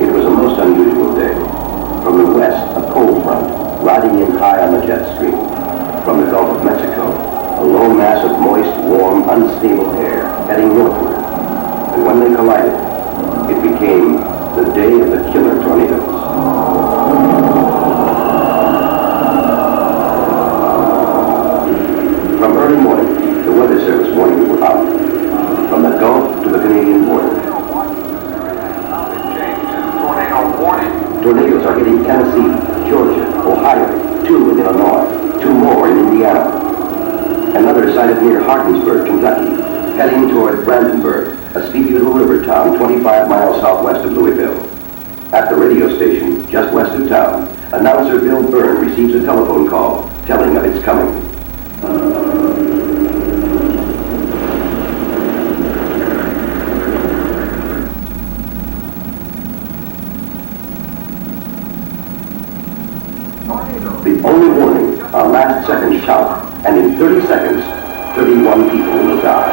It was a most unusual day. From the west, a cold front, riding in high on the jet stream. From the Gulf of Mexico, a low mass of moist, warm, unstable air heading northward. And when they collided, it became the day of the killer tornadoes. From early morning, the Weather Service warnings were out. From the Gulf to the Canadian border. Tornadoes are hitting Tennessee, Georgia, Ohio, 2 in Illinois, 2 more in Indiana. Another sighted near Hardinsburg, Kentucky, heading toward Brandenburg, a sleepy little river town 25 miles southwest of Louisville. At the radio station, just west of town, announcer Bill Byrne receives a telephone call telling of its coming. The only warning, a last-second shout, and in 30 seconds, 31 people will die.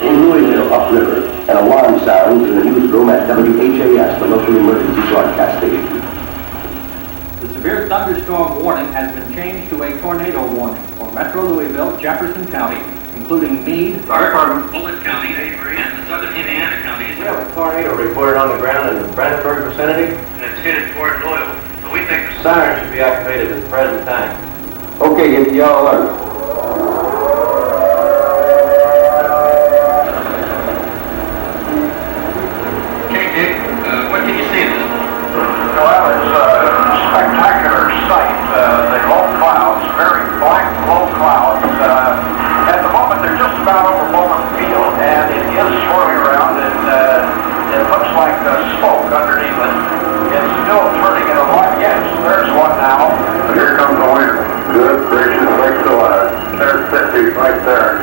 In Louisville, upriver, an alarm sounds in the newsroom at WHAS, the local emergency broadcast station. The severe thunderstorm warning has been changed to a tornado warning for Metro Louisville, Jefferson County, including Meade, Fire Department, Bullitt County, Avery, and the southern Indiana counties. we have a tornado reported on the ground in the Brandenburg vicinity, And it's headed toward Doyle. So we think the siren should be activated at the present time. Okay, get the yellow alert. Okay, Dick, what can you see of this? Well, it's a spectacular sight. The low clouds, very black low clouds. At the moment, they're just about over Bowman Field, and it is swirling around, and it looks like smoke underneath it. It's still turning in a light. Yes, there's one now. Here comes the wind. Good gracious, thanks a lot. There's 50 right there.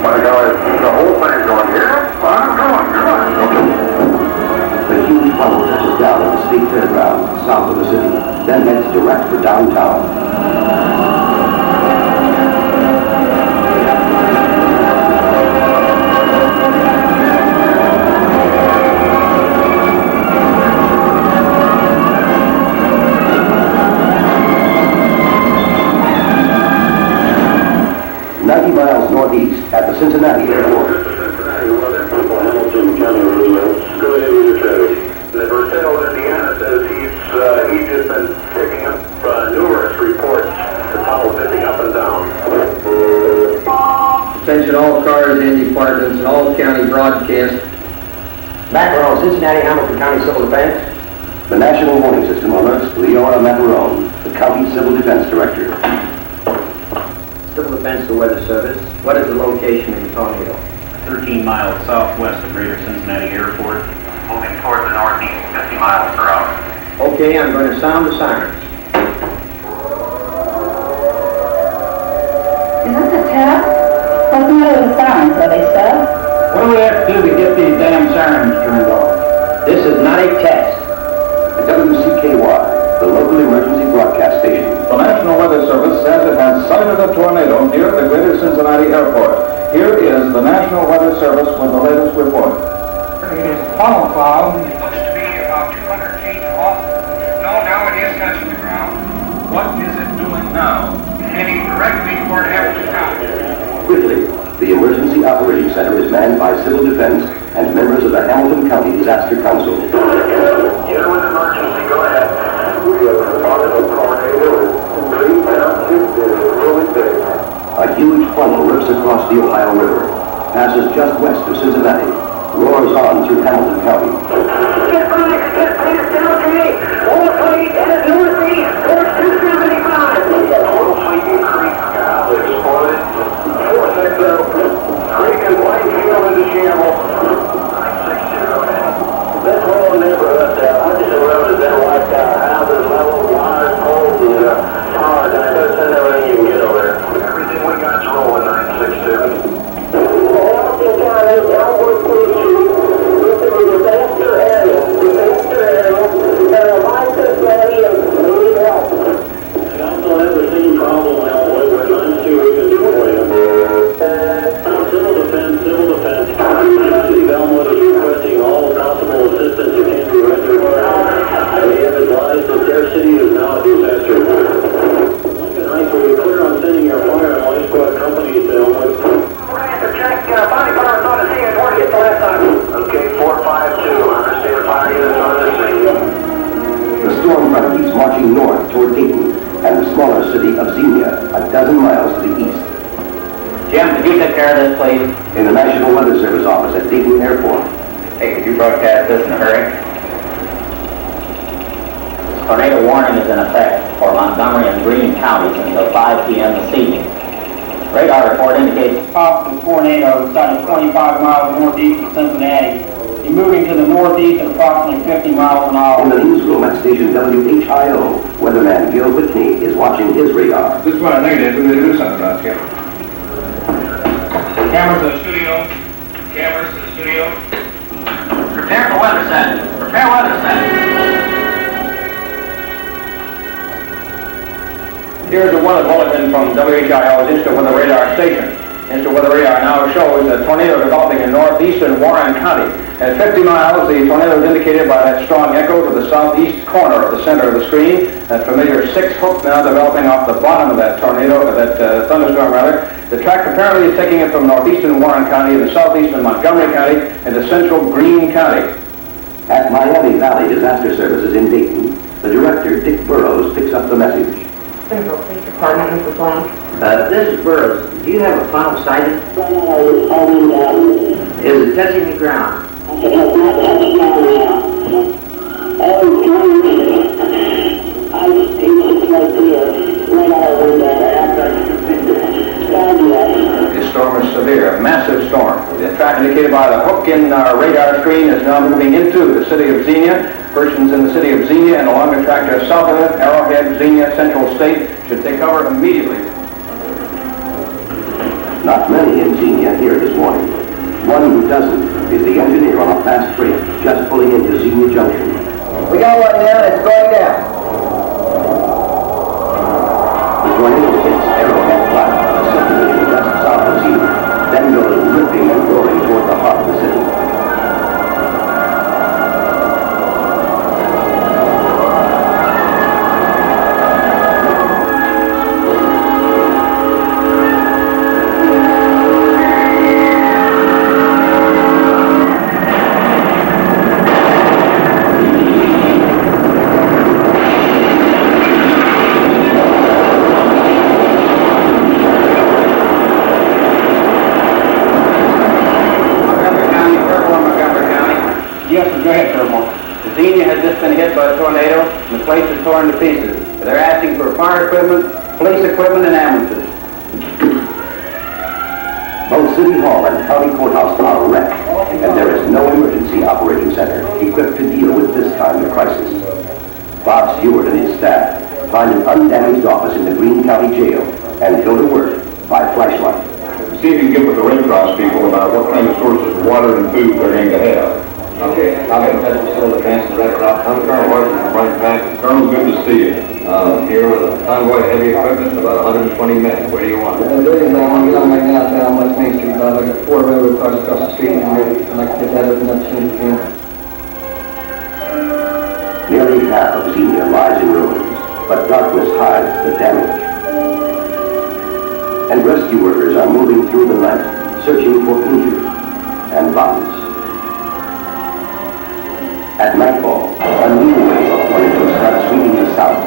My God, the whole thing's going, yeah, I'm going good. The huge funnel touches down at the state fairground, south of the city, then heads direct for downtown. Northeast at the Cincinnati airport. Cincinnati weather, Hamilton County Radio. Go ahead with your traffic. The Versailles, Indiana says he's just been picking up numerous reports of Apollo dipping up and down. Attention all cars and departments and all county broadcast. Background, Cincinnati, Hamilton County Civil Defense. The National Warning System alerts Leora Macarone, the County Civil Defense Director. Civil Defense to Weather Service. What is the location of the tornado? 13 miles southwest of Greater Cincinnati Airport. Moving toward the northeast, 50 miles per hour. Okay, I'm going to sound the sirens. Is this a test? What's the matter with the sirens, are they stuck? What do we have to do to get these damn sirens turned off? This is not a test. At WCKY, the local emergency broadcast station. The National Weather Service says it has sighted a tornado near the Greater Cincinnati Airport. Here is the National Weather Service with the latest report. It is funnel cloud. It looks to be about 200 feet off. No, now it is touching the ground. What is it doing now? Heading directly toward Hamilton County. Quickly, the Emergency Operating Center is manned by Civil Defense and members of the Hamilton County Disaster Council. Here with emergency, go ahead. We have spotted a tornado in Green Township. It is really big. A huge funnel rips across the Ohio River, passes just west of Cincinnati, roars on through Hamilton County. Get back down to me. All fleet and northeast towards 275. Little Sleepy Creek exploded. 460. Creek and Whitefield into shambles. 960. This whole neighborhood, Hutchinson Road has been wiped out. Houses, level, wires, poles, and cars. I better send everything you can get over there. Everything we got's rolling, 962. Hamilton County, Elwood Police Chief. This is a disaster marching north toward Dayton and the smaller city of Xenia, a dozen miles to the east. Jim, could you take care of this, please? In the National Weather Service office at Dayton Airport. Hey, could you broadcast this in a hurry? Tornado warning is in effect for Montgomery and Greene counties until 5 p.m. this evening. Radar report indicates Possible tornado sighted 25 miles northeast of Cincinnati. He's moving to the northeast at approximately 50 miles an In the hour. newsroom at station WHIO, weatherman Gil Whitney is watching his radar. This is what I think it is. We're going to do something about it. Cameras in the Studio. Cameras to the studio. Prepare for weather set. Prepare weather set. Here's a weather bulletin from WHIO's Instant Weather Radar station. Instant Weather Radar now shows a tornado developing in northeastern Warren County. At 50 miles, the tornado is indicated by that strong echo to the southeast corner of the center of the screen. That familiar 6 hook now developing off the bottom of that tornado, that thunderstorm rather. The track apparently is taking it from northeastern Warren County into southeastern Montgomery County into central Greene County. At Miami Valley Disaster Services in Dayton, the director, Dick Burrows, picks up the message. Central Police Department, Mr. Blank. This is Burroughs. Do you have a final sighting? Is it touching the ground? This storm is severe, a massive storm. The track indicated by the hook in our radar screen is now moving into the city of Xenia. Persons in the city of Xenia and along the track just south of it, Arrowhead, Xenia, Central State, should take cover immediately. Not many in Xenia here this morning. One who doesn't is the engineer on a fast freight just pulling into Xenia Junction. We got one down, it's going down. The tornado hits Arrowhead Flat, a subdivision just south of Xenia, then goes ripping and roaring toward the heart of the city. Xenia has just been hit by a tornado, and the place is torn to pieces. They're asking for fire equipment, police equipment, and ambulances. Both City Hall and County Courthouse are wrecked, and there is no emergency operating center equipped to deal with this kind of crisis. Bob Stewart and his staff find an undamaged office in the Greene County Jail and go to work by flashlight. See if you can get with the Red Cross people about what kind of sources of water and food they're going to have. Okay, I'll get in touch with Silver Advance and Red Cross. I'm Colonel Horton from Bright Pack. Colonel, good to see you. Here with a convoy of heavy equipment and about 120 men. Where do you want it? The building I want to get on right now down West Main Street. I got 4 railroad cars across the street and I'd like to get that opened up soon as you can. Nearly half of Xenia lies in ruins, but darkness hides the damage. And rescue workers are moving through the night, searching for injured and bodies. At nightfall, a new wave of tornadoes starts sweeping the south.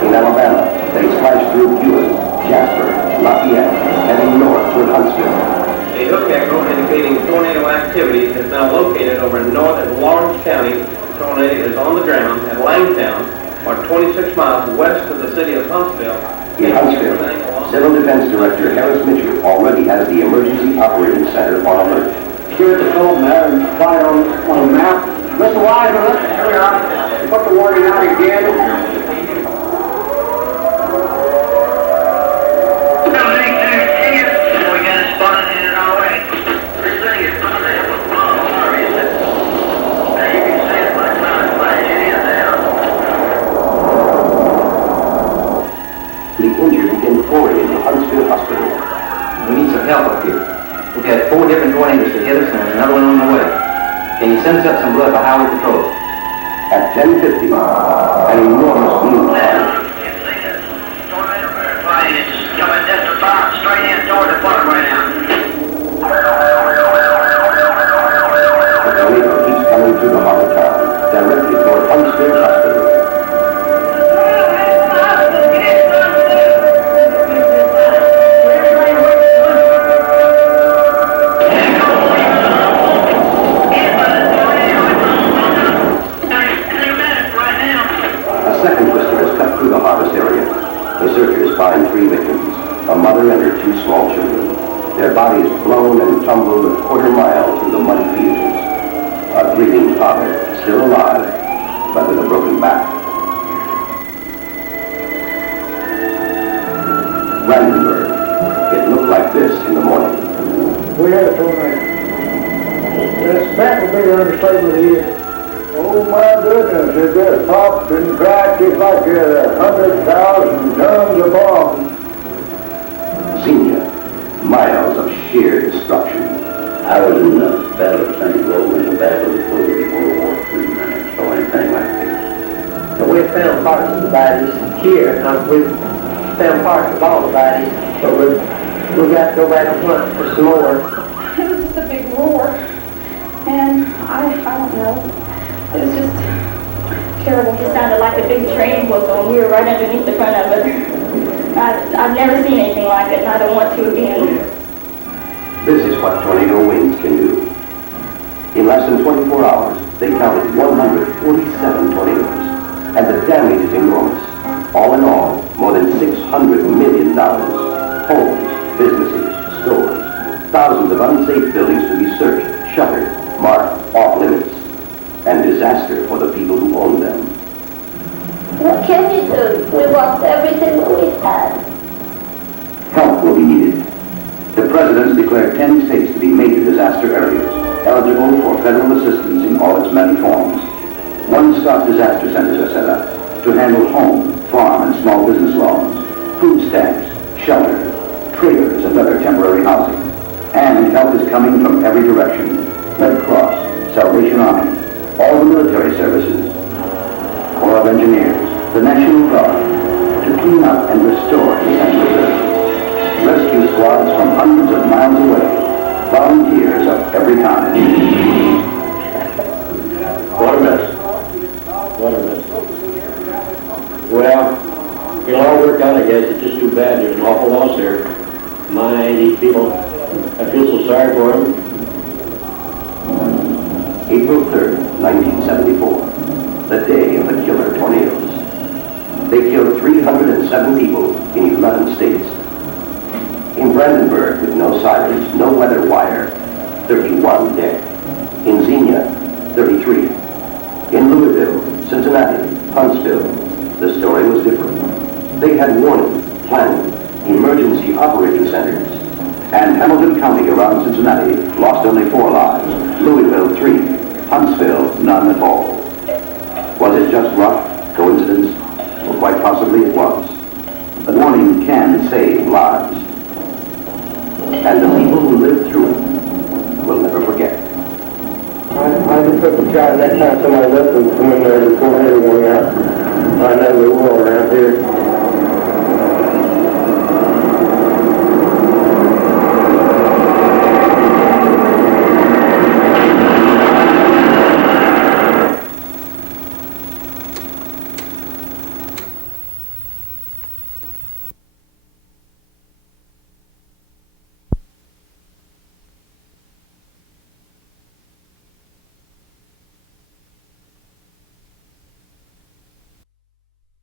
In Alabama, they slash through Buick, Jasper, Lafayette, heading north toward Huntsville. A hook echo indicating tornado activity is now located over in north and Lawrence County. The tornado is on the ground at Langtown, or 26 miles west of the city of Huntsville. In Huntsville, Civil Defense Director Harris Mitchell already has the Emergency Operating Center on alert. Here at the phone there and slide on the map. Mr. Wiseman, here we are. Put the warning out again. The injured begin pouring into Huntsville Hospital. We need some help up here. We've had 4 different tornadoes to hit us and there's another one on the way. Can you send us up some blood by highway patrol? At 10:50, an enormous blue cloud. Tornado plane is coming just about straight in toward the water right now. The tornado keeps coming through the heart of town, directly toward Huntsville Hospital. The searchers find 3 victims, a mother and her 2 small children. Their bodies blown and tumbled a quarter mile through the muddy fields. A grieving father, still alive, but with a broken back. Brandenburg. It looked like this in the morning. We had a tornado. That would be the understatement of the year. Oh my goodness, it just popped and cracked just like 100,000 tons of bombs. Xenia. Miles of sheer destruction. I was in the Battle of St. Louis and the Battle of World War II, and I never saw anything like this. So we found parts of the bodies here. We've found parts of all the bodies, but we've got to go back and hunt for some more. It was just a big roar, and I don't know. It was just terrible. It sounded like a big train whistle, and we were right underneath the front of it. I've never seen anything like it, and I don't want to again. This is what tornado winds can do. In less than 24 hours, they counted 147 tornadoes, and the damage is enormous. All in all, more than $600 million. Homes, businesses, stores, thousands of unsafe buildings to be searched, shuttered, marked off limits, and disaster for the people who own them. What can you do? We lost everything that we had. Help will be needed. The presidents declared 10 states to be major disaster areas, eligible for federal assistance in all its many forms. 1-stop disaster centers are set up to handle home, farm, and small business loans, food stamps, shelter, trailers, and other temporary housing. And help is coming from every direction. Red Cross, Salvation Army, all the military services, Corps of Engineers, the National Guard, to clean up and restore essential services. Rescue squads from hundreds of miles away, volunteers of every kind. What a mess. What a mess. Well, it'll all work out, I guess. It's just too bad. There's an awful loss here. My, these people, I feel so sorry for them. April 3rd, 1974, the day of the killer tornadoes. They killed 307 people in 11 states. In Brandenburg, with no sirens, no weather wire, 31 dead. In Xenia, 33. In Louisville, Cincinnati, Huntsville, the story was different. They had warning, planning, emergency operating centers. And Hamilton County around Cincinnati lost only 4 lives. Louisville, 3. Huntsville, none at all. Was it just rough? Coincidence? Well, quite possibly it was. But warning can save lives. And the people who lived through it will never forget. I just took a shot next time somebody left them from in there before everyone out.